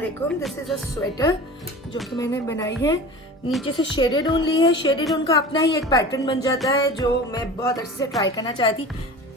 अस्सलामुअलैकुम। This is a sweater जो कि मैंने बनाई है। नीचे से शेडेड ऊन ली है। शेडेड ऊन का अपना ही एक पैटर्न बन जाता है जो मैं बहुत अच्छे से ट्राई करना चाहती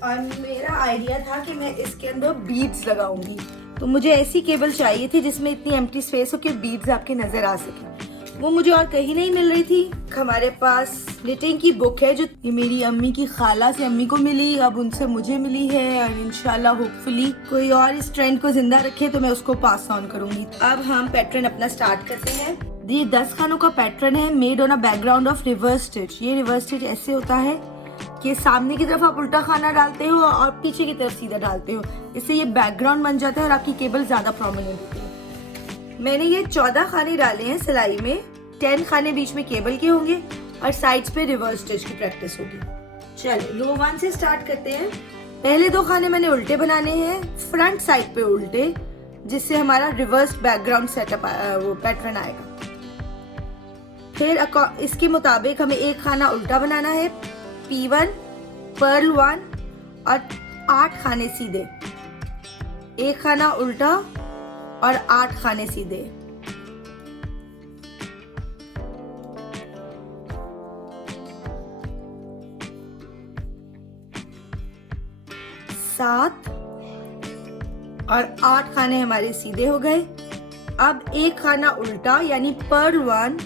और मेरा आइडिया था कि मैं इसके अंदर बीड्स लगाऊंगी। तो मुझे ऐसी केबल चाहिए थी जिसमें इतनी एम्प्टी स्पेस हो कि बीड्स आपके नज़र आ सके। वो मुझे और कहीं नहीं मिल रही थी। हमारे पास निटिंग की बुक है जो ये मेरी अम्मी की खाला से अम्मी को मिली, अब उनसे मुझे मिली है और इंशाल्लाह होपफुली कोई और इस ट्रेंड को जिंदा रखे तो मैं उसको पास ऑन करूंगी। अब हम पैटर्न अपना स्टार्ट करते हैं। ये 10 खानों का पैटर्न है, made on a background of reverse stitch. ये रिवर्स स्टिच ऐसे होता है कि सामने की तरफ आप उल्टा खाना डालते हो और पीछे की तरफ सीधा डालते हो। इससे ये बैकग्राउंड बन जाता है और आपकी केबल ज्यादा प्रोमिनेंट होती है। मैंने ये 14 खाने डाले हैं सिलाई में। 10 खाने बीच में केबल के होंगे और साइड्स पे रिवर्स स्टिच की प्रैक्टिस होगी। चलिए रो 1 से स्टार्ट करते हैं। पहले 2 खाने मैंने उल्टे बनाने हैं, फ्रंट साइड पे उल्टे, जिससे हमारा रिवर्स बैकग्राउंड सेटअप वो पैटर्न आएगा। फिर इसके मुताबिक हमें एक खाना उल्टा बनाना है, P1, पर्ल 1 और 8 खाने सीधे। एक खाना उल्टा और 8 खाने सीधे। सात और 8 खाने हमारे सीधे हो गए। अब एक खाना उल्टा यानी पर्ल 1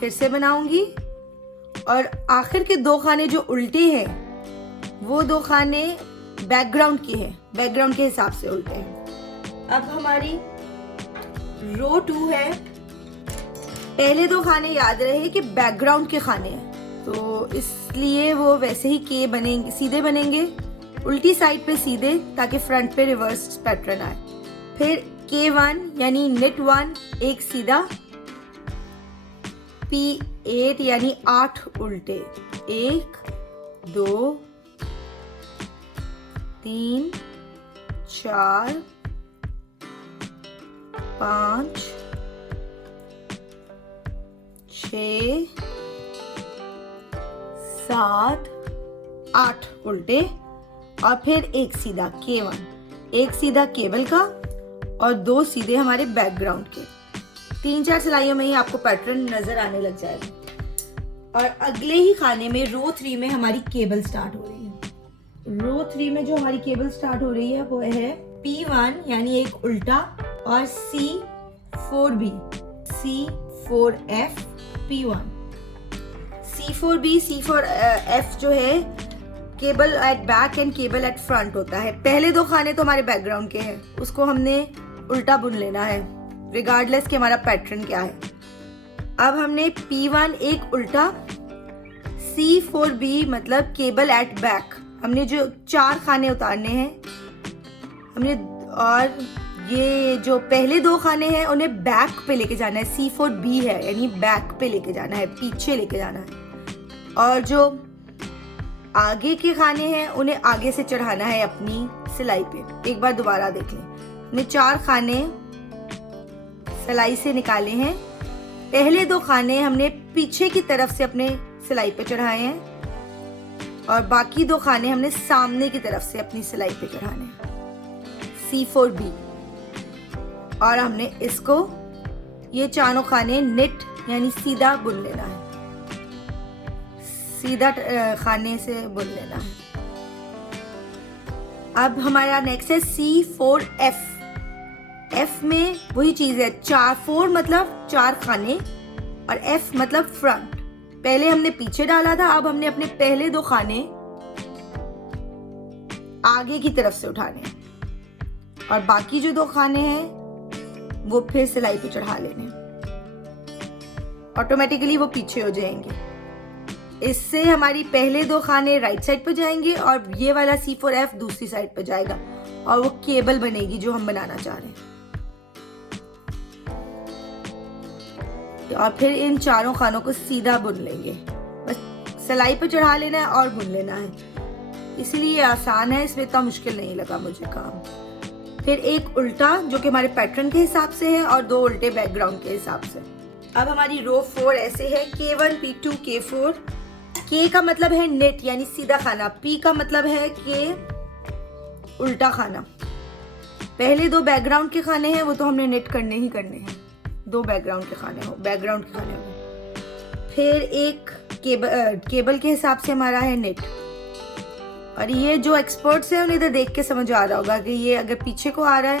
फिर से बनाऊंगी और आखिर के 2 खाने जो उल्टे हैं वो 2 खाने बैकग्राउंड के हैं, बैकग्राउंड के हिसाब से उल्टे हैं। अब हमारी रो 2 है। पहले 2 खाने याद रहे कि बैकग्राउंड के खाने हैं तो इसलिए वो वैसे ही के बनेंगे, सीधे बनेंगे, उल्टी साइड पे सीधे, ताकि फ्रंट पे रिवर्स पैटर्न आए। फिर K1 यानी निट 1 एक सीधा, P8 यानी 8 उल्टे, 1 2 3 4 5 6 7 8 उल्टे और फिर एक सीधा K1, एक सीधा केबल का और 2 सीधे हमारे बैकग्राउंड के। 3-4 सिलाइयों में ही आपको पैटर्न नजर आने लग जाएगा। और अगले ही खाने में रो 3 में हमारी केबल स्टार्ट हो रही है। रो 3 में जो हमारी केबल स्टार्ट हो रही है वो है P1 यानी एक उल्टा और C4B, C4F, P1, C4B, C4F जो है cable at back and cable at front होता है। पहले 2 खाने तो हमारे बैकग्राउंड के हैं, उसको हमने उल्टा बुन लेना है रिगार्डलेस कि हमारा पैटर्न क्या है। अब हमने P1 एक उल्टा, C4B मतलब केबल एट बैक, हमने जो 4 खाने उतारने हैं हमने, और ये जो पहले 2 खाने हैं उन्हें बैक पे लेके जाना है। C4B है यानी बैक पे लेके जाना है, पीछे लेके जाना है। और जो आगे के खाने हैं उन्हें आगे से चढ़ाना है अपनी सिलाई पे। एक बार दोबारा देख लें, हमने 4 खाने सिलाई से निकाले हैं। पहले 2 खाने हमने पीछे की तरफ से अपने सिलाई पे चढ़ाए हैं और बाकी 2 खाने हमने सामने की तरफ से अपनी सिलाई पे चढ़ाने हैं, C4B। और हमने इसको ये 4 खाने निट यानी सीधा बुन लेना है, सीधा खाने से बुन लेना है। अब हमारा नेक्स्ट है C4F। F में वही चीज है, 4 मतलब 4 खाने और F मतलब फ्रंट। पहले हमने पीछे डाला था, अब हमने अपने पहले 2 खाने आगे की तरफ से उठाने और बाकी जो 2 खाने हैं वो फिर सिलाई पे चढ़ा लेने। ऑटोमेटिकली वो पीछे हो जाएंगे। इससे हमारी पहले 2 खाने राइट साइड पे जाएंगे और ये वाला C4F दूसरी साइड पे जाएगा और वो केबल बनेगी जो हम बनाना चाह रहे हैं। और फिर इन 4 खानों को सीधा बुन लेंगे, बस सिलाई पे चढ़ा लेना है और बुन लेना है। इसीलिए आसान है, इसमें इतना मुश्किल नहीं लगा मुझे काम। फिर एक उल्टा जो कि हमारे पैटर्न के हिसाब से है और 2 उल्टे बैकग्राउंड के हिसाब से। अब हमारी रो 4 ऐसे है, K1, P2, K4। K का मतलब है नेट यानी सीधा खाना, P का मतलब है कि उल्टा खाना, पहले 2 बैकग्राउंड के खाने हैं वो तो हमने नेट करने ही करने हैं, 2 बैकग्राउंड के खाने हो गए। फिर एक केबल के हिसाब से हमारा है नेट। और ये जो एक्सपर्ट्स हैं उन्हें इधर देख के समझ आ रहा होगा कि ये अगर पीछे को आ रहा है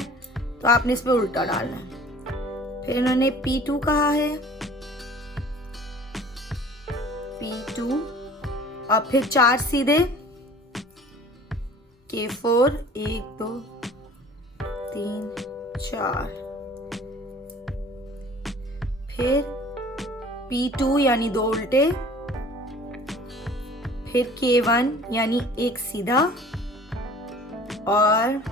तो आपने इस पे उल्टा डालना है। फिर इन्होंने P2 कहा है, P2 और फिर 4 सीधे, K4 1 2 3 4, फिर P2 यानी 2 उल्टे, फिर K1 यानी 1 सीधा, और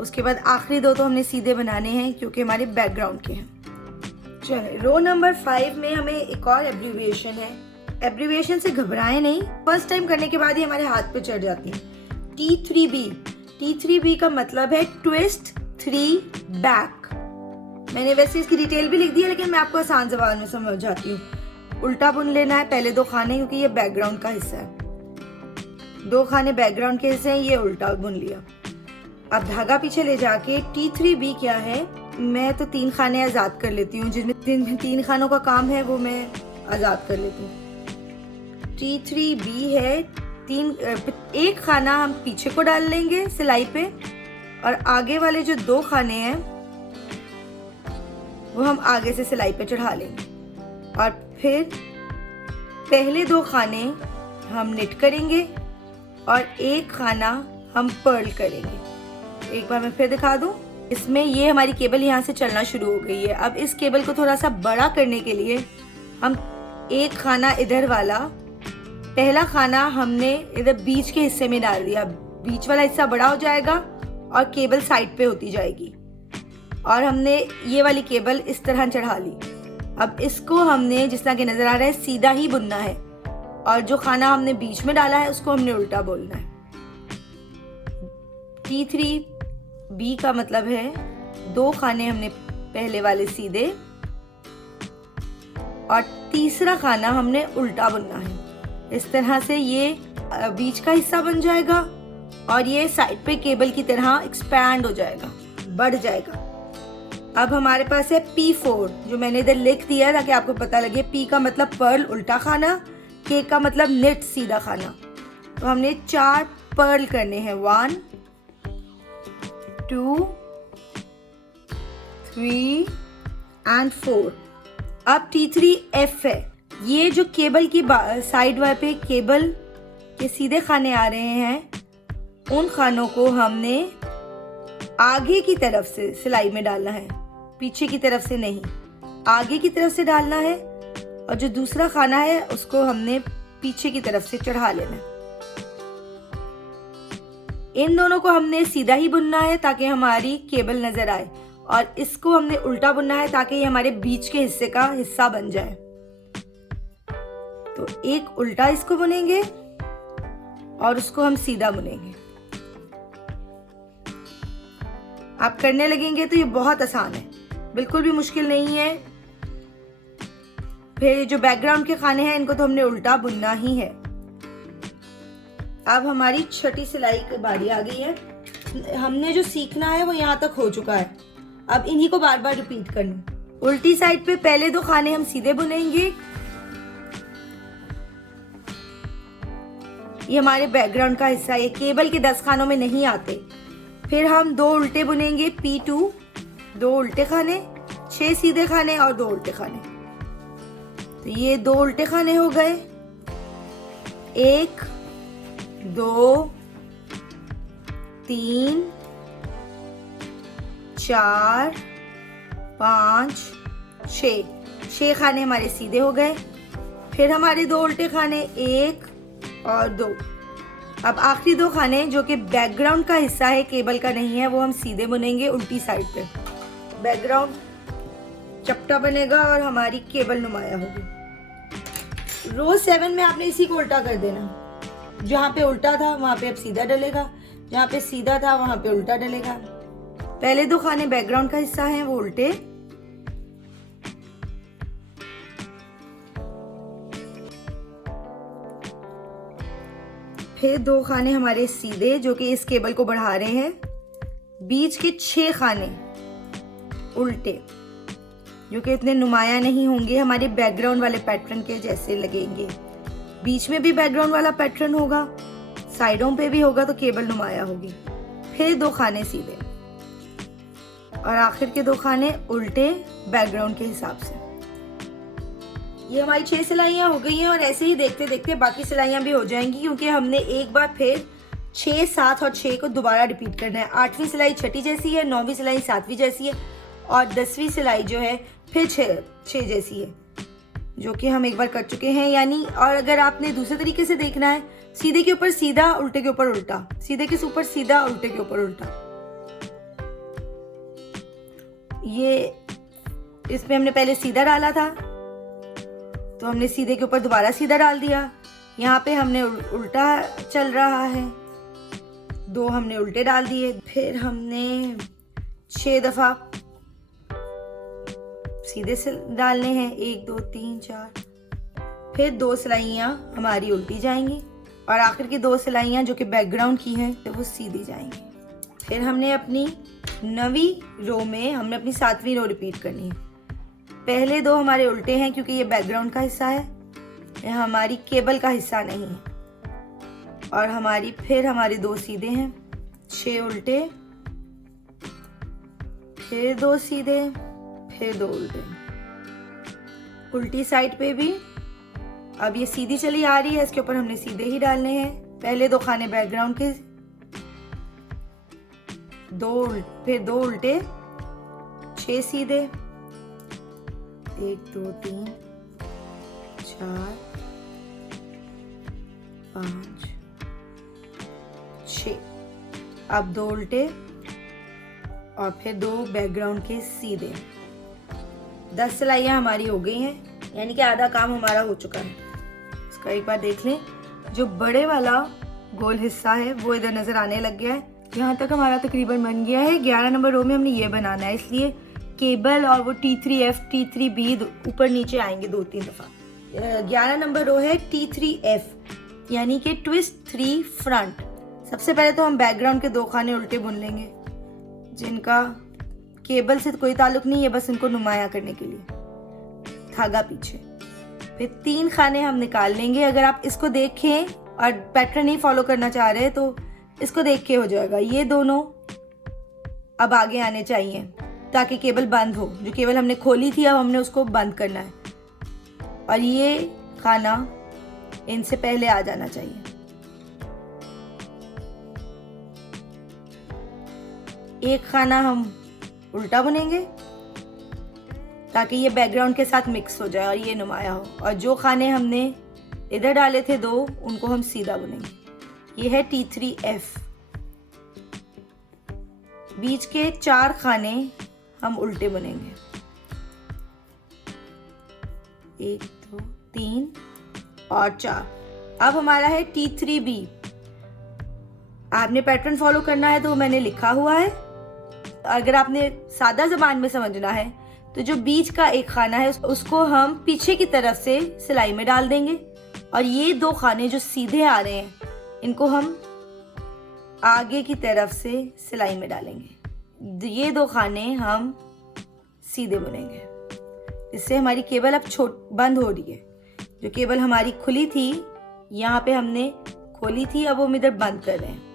उसके बाद आखिरी 2 तो हमने सीधे बनाने हैं क्योंकि हमारे बैकग्राउंड के हैं। चलिए रो नंबर 5 में हमें एक और एब्रीविएशन है। एब्रीविएशन से घबराएं नहीं, फर्स्ट टाइम करने के बाद ही हमारे हाथ पे चढ़ जाती है। T3B, T3B का मतलब है ट्विस्ट 3 बैक। मैंने वैसे इसकी डिटेल भी लिख दी है लेकिन मैं आपको आसान ज़बान में समझाती हूँ। उल्टा बुन लेना है पहले 2 खाने, क्योंकि ये बैकग्राउंड का हिस्सा है। 2 खाने बैकग्राउंड के हिस्से हैं, ये उल्टा बुन लिया। अब धागा पीछे ले जाके T3B क्या है, मैं तो 3 खाने आज़ाद कर लेती हूँ, जिनमें 3 खानों का काम है वो मैं आज़ाद कर लेती हूँ। T3B है 1 खाना हम पीछे को डाल लेंगे सिलाई पे, और आगे वाले जो 2 खाने हैं वो हम आगे से सिलाई पे चढ़ा लेंगे। और फिर पहले 2 खाने हम निट करेंगे और 1 खाना हम पर्ल करेंगे। एक बार मैं फिर दिखा दूं, इसमें ये हमारी केबल यहाँ से चलना शुरू हो गई है। अब इस केबल को थोड़ा सा बड़ा करने के लिए हम 1 खाना इधर वाला, पहला खाना हमने इधर बीच के हिस्से में डाल दिया, बीच वाला हिस्सा बड़ा हो जाएगा और केबल साइड पे होती जाएगी। और हमने ये वाली केबल इस तरह चढ़ा ली। अब इसको हमने जिस तरह के नजर आ रहा है सीधा ही बुनना है, और जो खाना हमने बीच में डाला है उसको हमने उल्टा बोलना है। T3B का मतलब है 2 खाने हमने पहले वाले सीधे और तीसरा खाना हमने उल्टा बुनना है। इस तरह से ये बीच का हिस्सा बन जाएगा और ये साइड पे केबल की तरह एक्सपैंड हो जाएगा, बढ़ जाएगा। अब हमारे पास है P4, जो मैंने इधर लिख दिया ताकि आपको पता लगे। P का मतलब पर्ल उल्टा खाना, K का मतलब निट सीधा खाना। तो हमने 4 पर्ल करने हैं, 1 2 3 एंड 4। अब T3F है, ये जो केबल की साइड वाले पे केबल के सीधे खाने आ रहे हैं, उन खानों को हमने आगे की तरफ से सिलाई में डालना है, पीछे की तरफ से नहीं, आगे की तरफ से डालना है। और जो दूसरा खाना है उसको हमने पीछे की तरफ से चढ़ा लेना है। इन दोनों को हमने सीधा ही बुनना है ताकि हमारी केबल नजर आए, और इसको हमने उल्टा बुनना है ताकि ये हमारे बीच के हिस्से का हिस्सा बन जाए। तो एक उल्टा इसको बुनेंगे और उसको हम सीधा बुनेंगे। आप करने लगेंगे तो ये बहुत आसान है, बिल्कुल भी मुश्किल नहीं है। फिर जो बैकग्राउंड के खाने हैं इनको तो हमने उल्टा बुनना ही है। अब हमारी छठी सिलाई की बारी आ गई है। हमने जो सीखना है वो यहाँ तक हो चुका है, अब इन्हीं को बार बार रिपीट करना। उल्टी साइड पे पहले 2 खाने हम सीधे बुनेंगे, ये हमारे बैकग्राउंड का हिस्सा है, ये केबल के 10 खानों में नहीं आते। फिर हम 2 उल्टे बुनेंगे, P2 2 उल्टे खाने, 6 सीधे खाने और 2 उल्टे खाने। तो ये 2 उल्टे खाने हो गए, 1 2 3 4 5 6 खाने हमारे सीधे हो गए। फिर हमारे 2 उल्टे खाने, 1 और 2। अब आखिरी 2 खाने जो कि बैकग्राउंड का हिस्सा है, केबल का नहीं है, वो हम सीधे बुनेंगे उल्टी साइड पे। बैकग्राउंड चपटा बनेगा और हमारी केबल नुमाया होगी। रो 7 में आपने इसी को उल्टा कर देना, जहाँ पे उल्टा था वहाँ पे अब सीधा डलेगा, जहाँ पे सीधा था वहाँ पे उल्टा डलेगा। पहले 2 खाने बैकग्राउंड का हिस्सा हैं, वो उल्टे, फिर 2 खाने हमारे सीधे जो कि इस केबल को बढ़ा रहे हैं, बीच के 6 खाने उल्टे, जो कि इतने नुमाया नहीं होंगे, हमारे बैकग्राउंड वाले पैटर्न के जैसे लगेंगे। बीच में भी बैकग्राउंड वाला पैटर्न होगा, साइडों पे भी होगा, तो केबल नुमाया होगी। फिर 2 खाने सीधे और आखिर के 2 खाने उल्टे बैकग्राउंड के हिसाब से। ये हमारी 6 सिलाइयाँ हो गई हैं और ऐसे ही देखते देखते बाकी सिलाइयाँ भी हो जाएंगी, क्योंकि हमने एक बार फिर 6, 7 और 6 को दोबारा रिपीट करना है। 8वीं सिलाई छठी जैसी है, 9वीं सिलाई 7वीं जैसी है और 10वीं सिलाई जो है फिर 6 जैसी है, जो कि हम एक बार कर चुके हैं यानी। और अगर आपने दूसरे तरीके से देखना है, सीधे के ऊपर सीधा, उल्टे के ऊपर उल्टा, सीधे के ऊपर सीधा, उल्टे के ऊपर उल्टा। ये इसमें हमने पहले सीधा डाला था, तो हमने सीधे के ऊपर दोबारा सीधा डाल दिया। यहाँ पे हमने उल्टा चल रहा है, 2 हमने उल्टे डाल दिए। फिर हमने 6 दफा सीधे से डालने हैं, 1 2 3 4। फिर 2 सिलाइयाँ हमारी उल्टी जाएंगी और आखिर की 2 सिलाइयाँ जो कि बैकग्राउंड की हैं तो वो सीधी जाएंगी। फिर हमने अपनी 9वीं रो में हमने अपनी 7वीं रो रिपीट करनी है। पहले 2 हमारे उल्टे हैं क्योंकि ये बैकग्राउंड का हिस्सा है, ये हमारी केबल का हिस्सा नहीं है। और फिर हमारे 2 सीधे हैं, 6 उल्टे, फिर 2 सीधे, फिर 2 उल्टे। उल्टी साइड पे भी अब ये सीधी चली आ रही है, इसके ऊपर हमने सीधे ही डालने हैं। पहले 2 खाने बैकग्राउंड के, फिर 2 उल्टे, 6 सीधे, 1 2 3 4 5 6। अब 2 उल्टे और फिर 2 बैकग्राउंड के सीधे। 10 सिलाइयाँ हमारी हो गई हैं, यानी कि आधा काम हमारा हो चुका है। इसका एक बार देख लें, जो बड़े वाला गोल हिस्सा है वो इधर नजर आने लग गया है। यहाँ तक हमारा तकरीबन बन गया है। 11 नंबर रो में हमने ये बनाना है, इसलिए केबल और वो T3F T3B ऊपर नीचे आएंगे 2-3 दफा। 11 नंबर रो है T3F, यानी कि ट्विस्ट 3 फ्रंट। सबसे पहले तो हम बैकग्राउंड के 2 खाने उल्टे बुन लेंगे, जिनका केबल से कोई ताल्लुक नहीं है, बस इनको नुमाया करने के लिए, धागा पीछे। फिर 3 खाने हम निकाल लेंगे। अगर आप इसको देखें और पैटर्न नहीं फॉलो करना चाह रहे तो इसको देख के हो जाएगा। ये दोनों अब आगे आने चाहिए ताकि केबल बंद हो। जो केबल हमने खोली थी अब हमने उसको बंद करना है, और ये खाना इनसे पहले आ जाना चाहिए। एक खाना हम उल्टा बुनेंगे ताकि ये बैकग्राउंड के साथ मिक्स हो जाए और ये नुमाया हो। और जो खाने हमने इधर डाले थे 2, उनको हम सीधा बुनेंगे। ये है T3F। बीच के 4 खाने हम उल्टे बुनेंगे, 1 2 3 और 4। अब हमारा है T3B। आपने पैटर्न फॉलो करना है तो मैंने लिखा हुआ है। अगर आपने सादा जबान में समझना है तो जो बीच का एक खाना है उसको हम पीछे की तरफ से सिलाई में डाल देंगे, और ये 2 खाने जो सीधे आ रहे हैं इनको हम आगे की तरफ से सिलाई में डालेंगे। ये 2 खाने हम सीधे बुनेंगे। इससे हमारी केबल अब बंद हो रही है। जो केबल हमारी खुली थी, यहाँ पे हमने खोली थी, अब हम इधर बंद कर रहे हैं।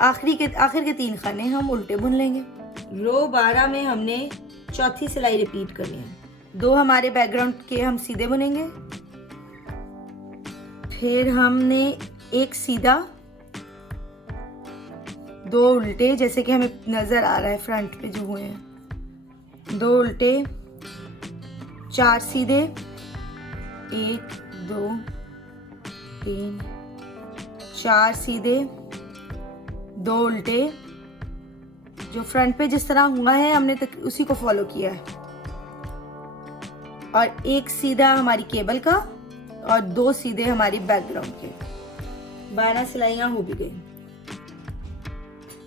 आखिर के 3 खाने हम उल्टे बुन लेंगे। रो 12 में हमने चौथी सिलाई रिपीट करनी है। 2 हमारे बैकग्राउंड के हम सीधे बुनेंगे, फिर हमने 1 सीधा, 2 उल्टे, जैसे कि हमें नजर आ रहा है फ्रंट पे जो हुए हैं, 2 उल्टे, 4 सीधे, 1 2 3 4 सीधे, 2 उल्टे। जो फ्रंट पे जिस तरह हुआ है हमने उसी को फॉलो किया है, और 1 सीधा हमारी केबल का और 2 सीधे हमारी बैकग्राउंड के। 12 सिलाइयां हो भी गई।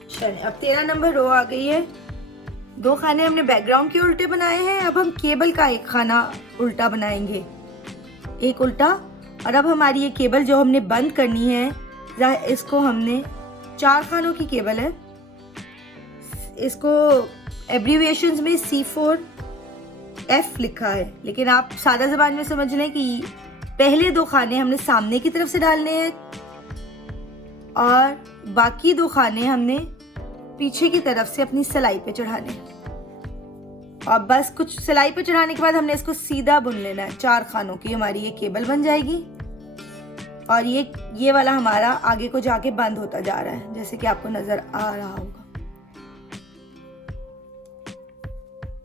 चलिए अब 13 नंबर रो आ गई है। 2 खाने हमने बैकग्राउंड के उल्टे बनाए हैं, अब हम केबल का 1 खाना उल्टा बनाएंगे, 1 उल्टा। और अब हमारी ये केबल जो हमने बंद करनी है, इसको हमने 4 खानों की केबल है, इसको एब्रीविएशंस में C4F लिखा है, लेकिन आप सादा ज़बान में समझ लें कि पहले 2 खाने हमने सामने की तरफ से डालने हैं और बाकी 2 खाने हमने पीछे की तरफ से अपनी सिलाई पे चढ़ाने हैं। और बस कुछ सिलाई पे चढ़ाने के बाद हमने इसको सीधा बुन लेना है। 4 खानों की हमारी ये केबल बन जाएगी और ये वाला हमारा आगे को जाके बंद होता जा रहा है, जैसे कि आपको नजर आ रहा होगा।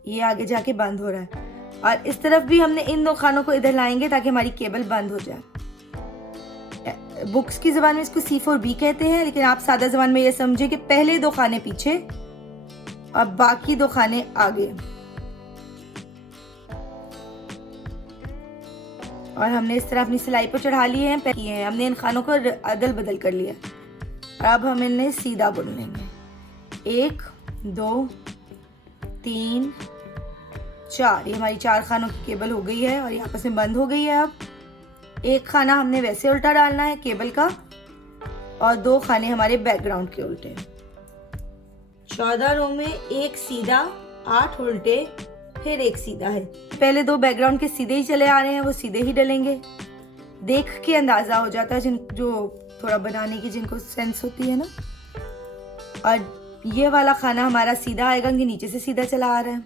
ये आगे जाके बंद हो रहा है और इस तरफ भी हमने इन 2 खानों को इधर लाएंगे ताकि हमारी केबल बंद हो जाए। बुक्स की ज़बान में इसको C4B कहते हैं, लेकिन आप सादा ज़बान में ये समझे कि पहले 2 खाने पीछे और बाकी 2 खाने आगे। और हमने इस तरह अपनी सिलाई पर चढ़ा लिए हैं, हमने इन खानों को अदल बदल कर लिया। और अब हम इन्हें सीधा बुन लेंगे। 1 2 3 4, ये हमारी 4 खानों की केबल हो गई है और ये आपस में बंद हो गई है। अब 1 खाना हमने वैसे उल्टा डालना है केबल का और 2 खाने हमारे बैकग्राउंड के उल्टे। 14 रो में 1 सीधा, 8 उल्टे, फिर 1 सीधा है। पहले 2 बैकग्राउंड के सीधे ही चले आ रहे हैं, वो सीधे ही डलेंगे। देख के अंदाजा हो जाता है जो थोड़ा बनाने की जिनको सेंस होती है ना। और ये वाला खाना हमारा सीधा आएगा कि नीचे से सीधा चला आ रहा है।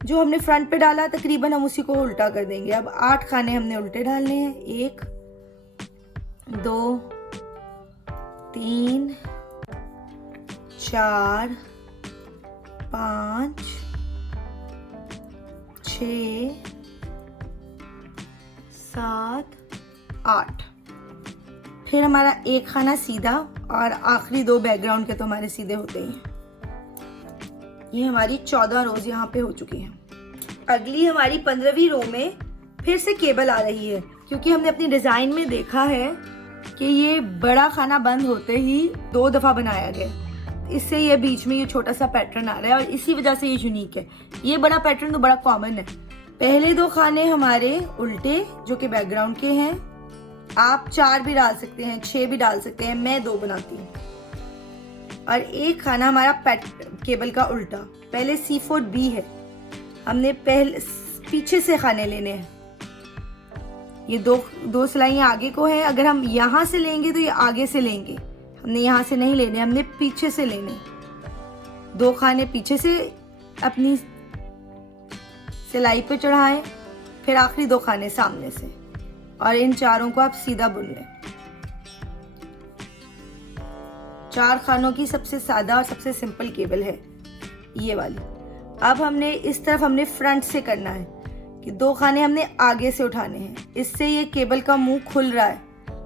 जो हमने फ्रंट पे डाला तकरीबन हम उसी को उल्टा कर देंगे। अब 8 खाने हमने उल्टे डालने हैं। 1 2 3 4 5 6 7 8। फिर हमारा 1 खाना सीधा और आखिरी 2 बैकग्राउंड के तो हमारे सीधे होते ही हैं। ये हमारी 14 रोज यहाँ पे हो चुकी हैं। अगली हमारी 15वीं रो में फिर से केबल आ रही है, क्योंकि हमने अपनी डिज़ाइन में देखा है कि ये बड़ा खाना बंद होते ही 2 दफ़ा बनाया गया। इससे ये बीच में ये छोटा सा पैटर्न आ रहा है और इसी वजह से ये यूनिक है। ये बड़ा पैटर्न तो बड़ा कॉमन है। पहले 2 खाने हमारे उल्टे जो कि बैकग्राउंड के हैं। आप 4 भी डाल सकते हैं, 6 भी डाल सकते हैं, मैं 2 बनाती हूँ। और 1 खाना हमारा केबल का उल्टा। पहले C4B है, हमने पहले पीछे से खाने लेने हैं। ये दो सिलाइयाँ आगे को है। अगर हम यहाँ से लेंगे तो ये आगे से लेंगे, हमने यहाँ से नहीं लेने, हमने पीछे से लेने। 2 खाने पीछे से अपनी सिलाई पे चढ़ाएं, फिर आखिरी 2 खाने सामने से और इन 4 को आप सीधा बुन लें। 4 खानों की सबसे सादा और सबसे सिंपल केबल है ये वाली। अब हमने इस तरफ हमने फ्रंट से करना है कि 2 खाने हमने आगे से उठाने हैं। इससे ये केबल का मुंह खुल रहा है,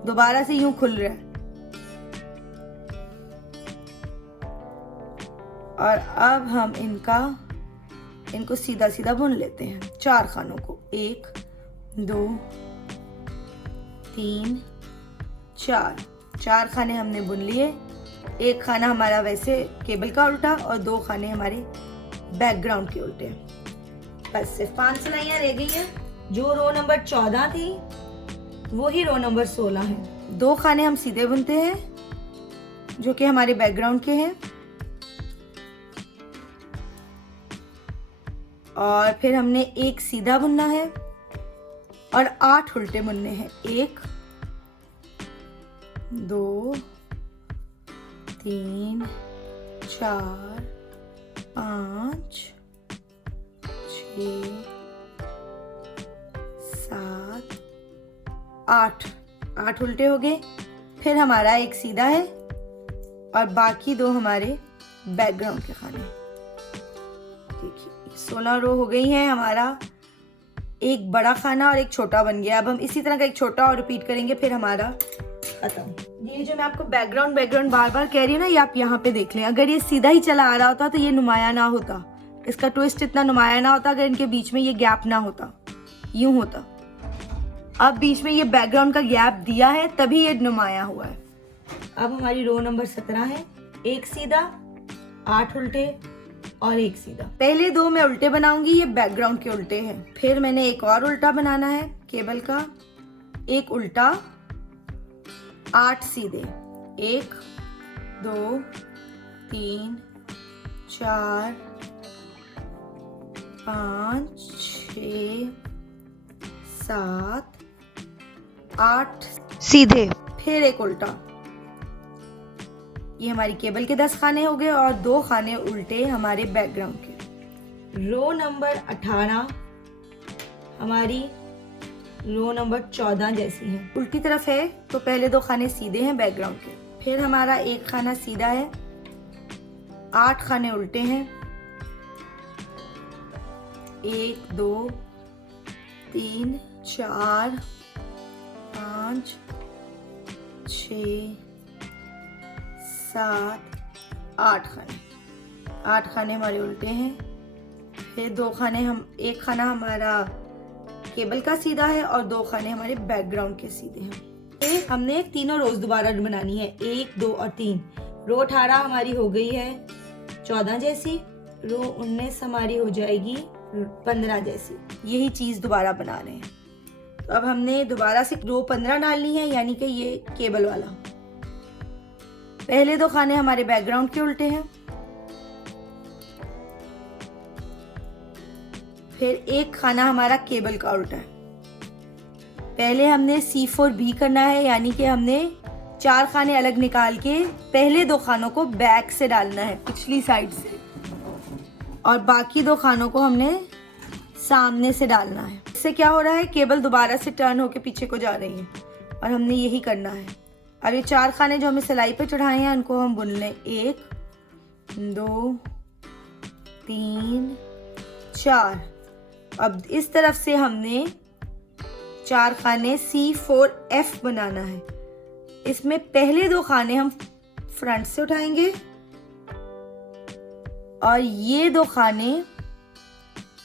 दोबारा से यूं खुल रहा है। और अब हम इनको सीधा सीधा बुन लेते हैं। 4 खानों को 1 2 3 4 खाने हमने बुन लिए। 1 खाना हमारा वैसे केबल का उल्टा और 2 खाने हमारे बैकग्राउंड के उल्टे। बस सिर्फ 5 सिलाइयाँ रह गई हैं। जो रो नंबर 14 थी वही रो नंबर 16 है। 2 खाने हम सीधे बुनते हैं जो कि हमारे बैकग्राउंड के हैं और फिर हमने 1 सीधा बुनना है और 8 उल्टे बुनने हैं। 1 2 3 4 5 6 7 8 उल्टे हो गए। फिर हमारा 1 सीधा है और बाकी 2 हमारे बैकग्राउंड के खाने। देखिए 16 रो हो गई हैं। हमारा एक बड़ा खाना और एक छोटा बन गया। अब हम इसी तरह का एक छोटा और रिपीट करेंगे, फिर हमारा खत्म। ये जो मैं आपको बैकग्राउंड बार बार कह रही हूँ ना, ये आप यहाँ पे देख लें। अगर ये सीधा ही चला आ रहा होता तो ये नुमाया ना होता, इसका ट्विस्ट इतना नुमाया ना होता अगर इनके बीच में ये गैप ना होता, यूं होता। अब बीच में ये बैकग्राउंड का गैप दिया है तभी ये नुमाया हुआ है। अब हमारी रो नंबर 17 है। 1 सीधा, 8 उल्टे और 1 सीधा। पहले 2 मैं उल्टे बनाऊंगी, ये बैकग्राउंड के उल्टे हैं। फिर मैंने एक और उल्टा बनाना है केबल का, 1 उल्टा 8 सीधे। 1 2 3 4 5 6 7 8 सीधे। फिर एक उल्टा। ये हमारी केबल के 10 खाने हो गए और 2 खाने उल्टे हमारे बैकग्राउंड के। रो नंबर 18 हमारी रो नंबर 14 जैसी है, उल्टी तरफ है, तो पहले 2 खाने सीधे हैं बैकग्राउंड के, फिर हमारा एक खाना सीधा है, 8 खाने उल्टे हैं, 1 2 3 4 5 6 7 8 खाने। 8 खाने हमारे उल्टे हैं, फिर 2 खाने एक खाना हमारा केबल का सीधा है और 2 खाने हमारे बैकग्राउंड के सीधे हैं। हमने तीनों रोज दोबारा बनानी है, 1 2 और 3। रो 18 हमारी हो गई है 14 जैसी, रो 19 हमारी हो जाएगी 15 जैसी। यही चीज दोबारा बना रहे हैं। तो अब हमने दोबारा से रो 15 डालनी है, यानी कि ये केबल वाला। पहले 2 खाने हमारे बैकग्राउंड के उल्टे हैं, फिर एक खाना हमारा केबल का उल्टा है। पहले हमने C4B करना है, यानी कि हमने 4 खाने अलग निकाल के पहले 2 खानों को बैक से डालना है, पिछली साइड से, और बाकी 2 खानों को हमने सामने से डालना है। इससे क्या हो रहा है, केबल दोबारा से टर्न होके पीछे को जा रही है, और हमने यही करना है। अब ये 4 खाने जो हमें सिलाई पे चढ़ाए हैं उनको हम बुन लें, 1 2 3 4। अब इस तरफ से हमने 4 खाने C4F बनाना है। इसमें पहले 2 खाने हम फ्रंट से उठाएंगे और ये 2 खाने,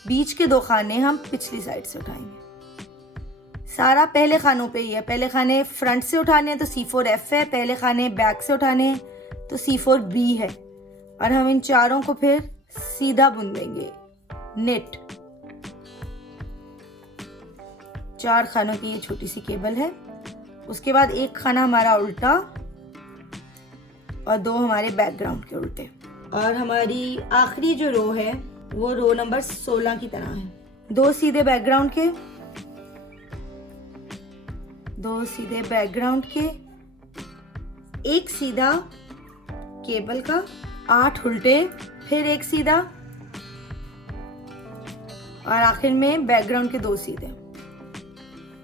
बीच के 2 खाने हम पिछली साइड से उठाएंगे। सारा पहले खानों पे ही है। पहले खाने फ्रंट से उठाने हैं तो C4F है, पहले खाने बैक से उठाने हैं तो C4B है, और हम इन चारों को फिर सीधा बुन देंगे नेट। 4 खानों की ये छोटी सी केबल है। उसके बाद एक खाना हमारा उल्टा और 2 हमारे बैकग्राउंड के उल्टे, और हमारी आखिरी जो रो है वो रो नंबर 16 की तरह है। 2 सीधे बैकग्राउंड के, 2 सीधे बैकग्राउंड के, एक सीधा केबल का, 8 उल्टे, फिर एक सीधा, और आखिर में बैकग्राउंड के 2 सीधे।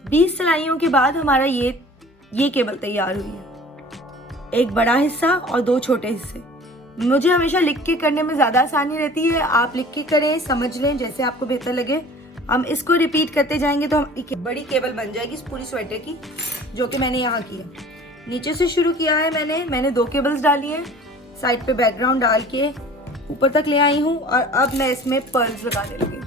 20 सिलाइयों के बाद हमारा ये केबल तैयार हुई है। एक बड़ा हिस्सा और 2 छोटे हिस्से। मुझे हमेशा लिख के करने में ज़्यादा आसानी रहती है, आप लिख के करें, समझ लें जैसे आपको बेहतर लगे। हम इसको रिपीट करते जाएंगे तो हम बड़ी केबल बन जाएगी इस पूरी स्वेटर की, जो कि मैंने यहाँ की है। नीचे से शुरू किया है मैंने 2 केबल्स डाली हैं, साइड पे बैकग्राउंड डाल के ऊपर तक ले आई हूँ, और अब मैं इसमें पर्ल्स लगाने लगी।